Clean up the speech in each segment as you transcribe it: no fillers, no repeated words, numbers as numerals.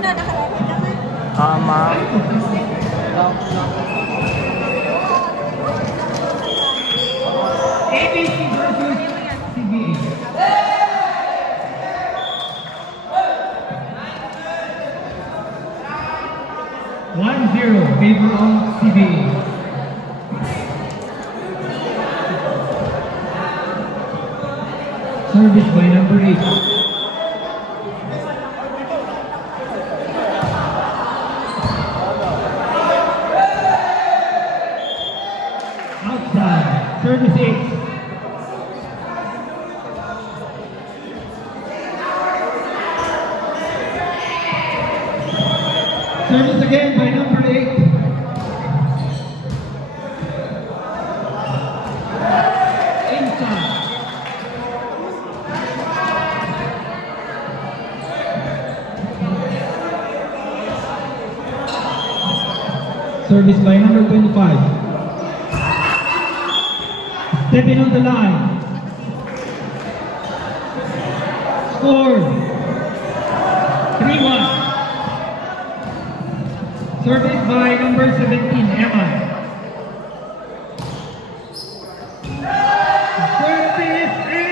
Ma'am. ABC versus CBA. 1-0 favor of CBA. Service by number 8. Outside. Service 8. Service again by number 8. Inside. Service by number 25. Stepping on the line. Score 3-1. Service by number 17, Emma. Service 8.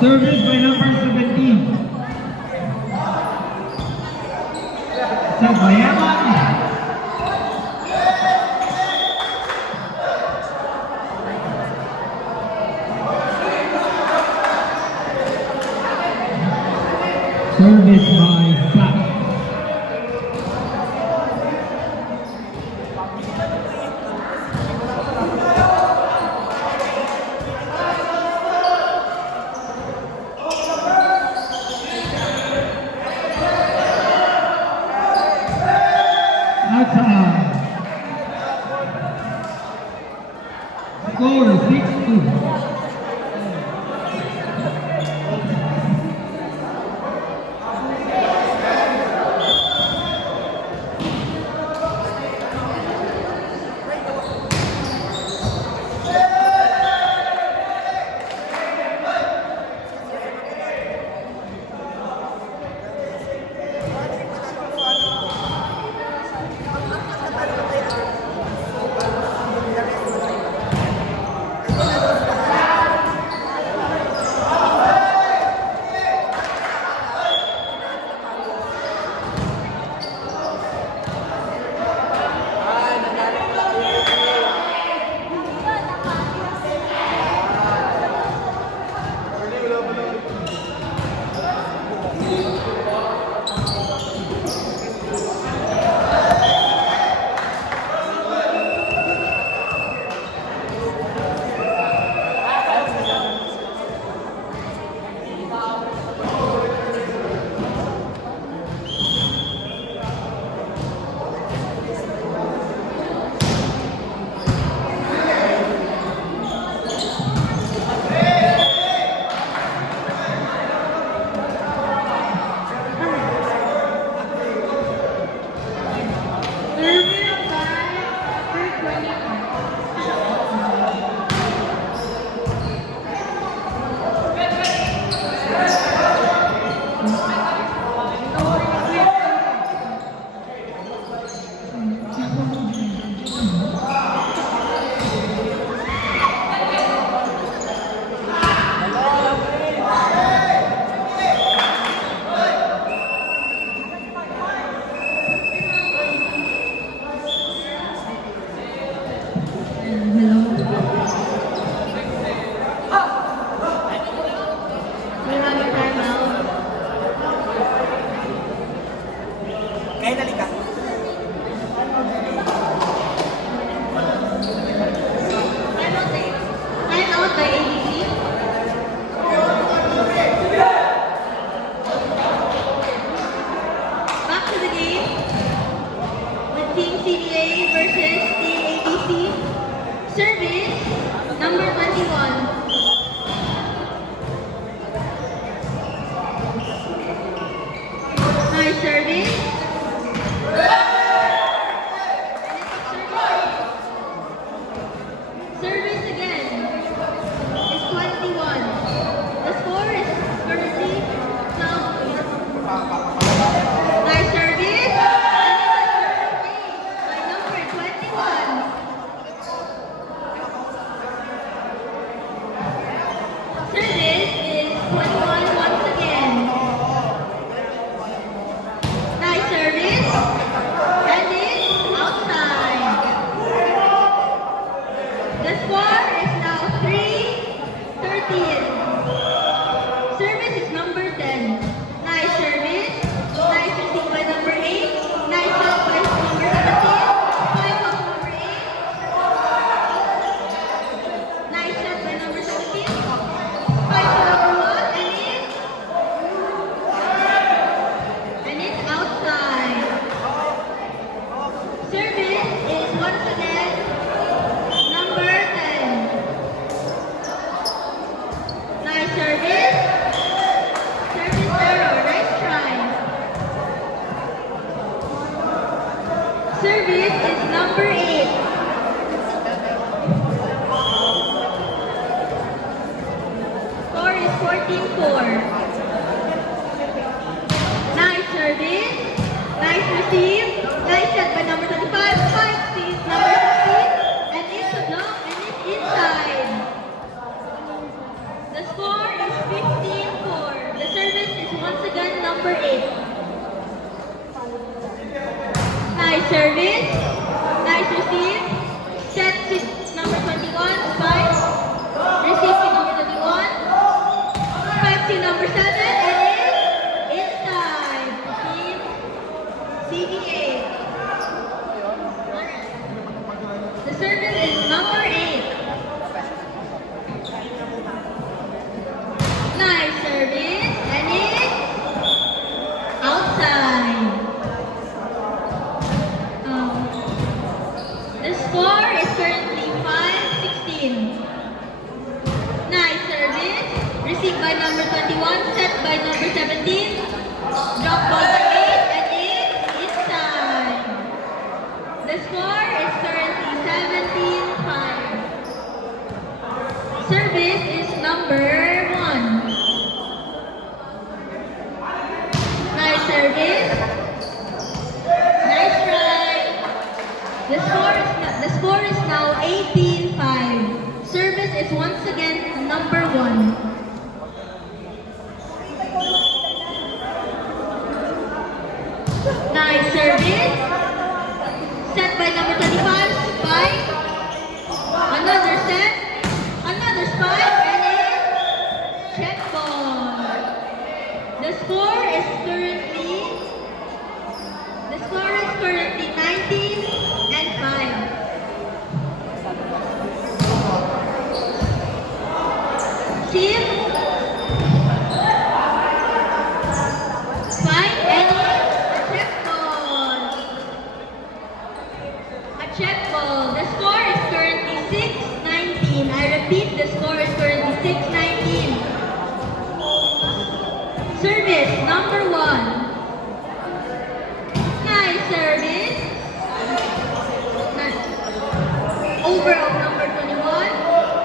Service by number 17. Set by Emma. Service by Zach. Outside. Score 6-2. service. Service again is 21. The score is currently 12. Nice service. By number 21. Service is 21 once again. Nice service. And it's outside. The score is now 3-13. Service is number 10. Nice service. Nice receive by number 8. Nice help by number 17. 5 of number 8. Nice shot by number 17. 5 to number 1. And it's outside. Service is once again number 10. Nice service. Service error. Nice try. Service is number 8. Score is 14-4. Nice service. Nice receive. Nice set by number 25. 5 sees number 16. And it's a block and it's inside. The score is 15-4. The service is once again number 8. Nice service. Nice receive. Set is number 21. 5. Receive to number 21. 5 to number 7. And it's inside. Team CDA. The service is number 8. Nice service. And it's outside. The score is currently 5-16. Nice service. Received by number 21. Set by number 17. Drop ball by 8. And it's inside. The score is currently 17-5. Service is number 1. Nice service. Nice try. The score is now 18-5. Service is once again number 1. Nice service. Set by number 25. Spike. Another set. Another spike. And it's check ball. The score is currently 19-5. Team. Spike and a check ball. A check ball. The score is currently 6-19. I repeat, the score is currently 6-19. Service number 1. Nice service. Nice. Over of number 21.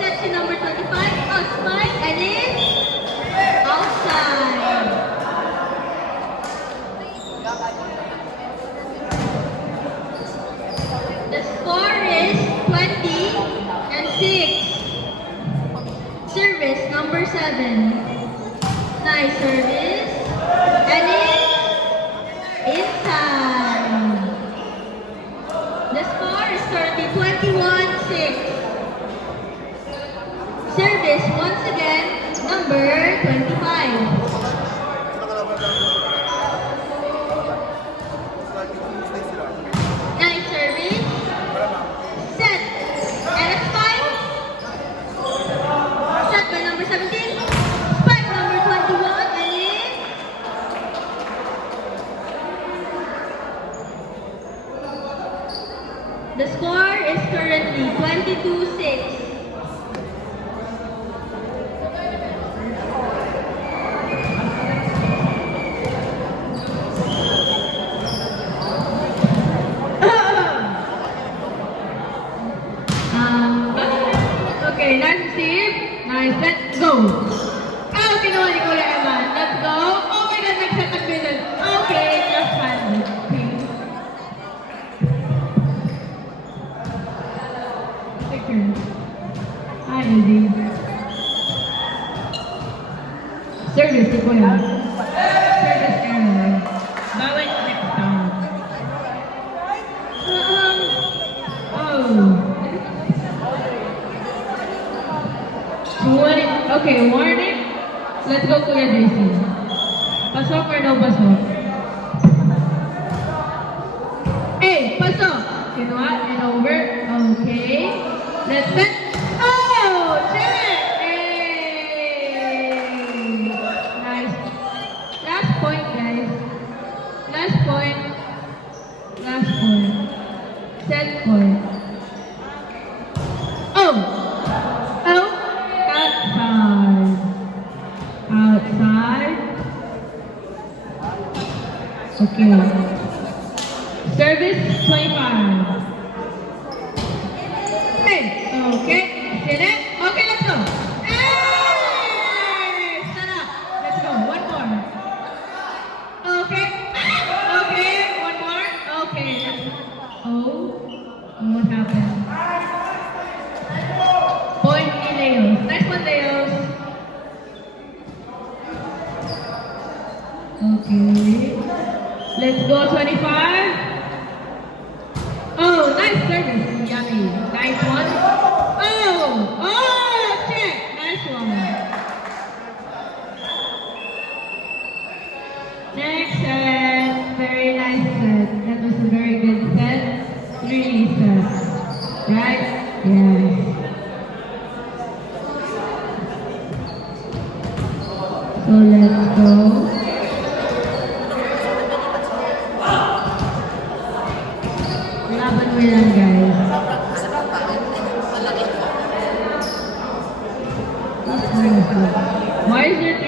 Set to number 25. A spike and it's outside. The score is 20-6. Service number 7. Nice service. And it's inside. The score is currently 21-6. Service once again, number 25. Nice service. Set. And a spike. Set by number 17. Spike number 21. And it's... The score is currently 22-6. Service, ito yan. Service error. Bawal next time. Oh. Okay, warning. Let's go, Kuya JC. Pasok or no pasok? Hey, pasok! You know what? And over. Okay. Let's set. Oh! Check! Hey! Nice. Last point, guys. Last point. Last point. Set point. Oh! Oh! Outside. Outside. Okay. Service 25. Hey, okay. Sit it. Okay, let's go. Hey! Stand up. Let's go. One more. Okay. Okay. One more. Okay. Oh. What happened? Point in Leos. Next one, Leos. Okay. Let's go 25. Oh, nice service, Yummy. Nice one. Oh, oh, check. Nice one. Next set. Very nice set. That was a very good set. 3 sets. Right? Yes. So let's go. Laban mo yan, guys. Why is your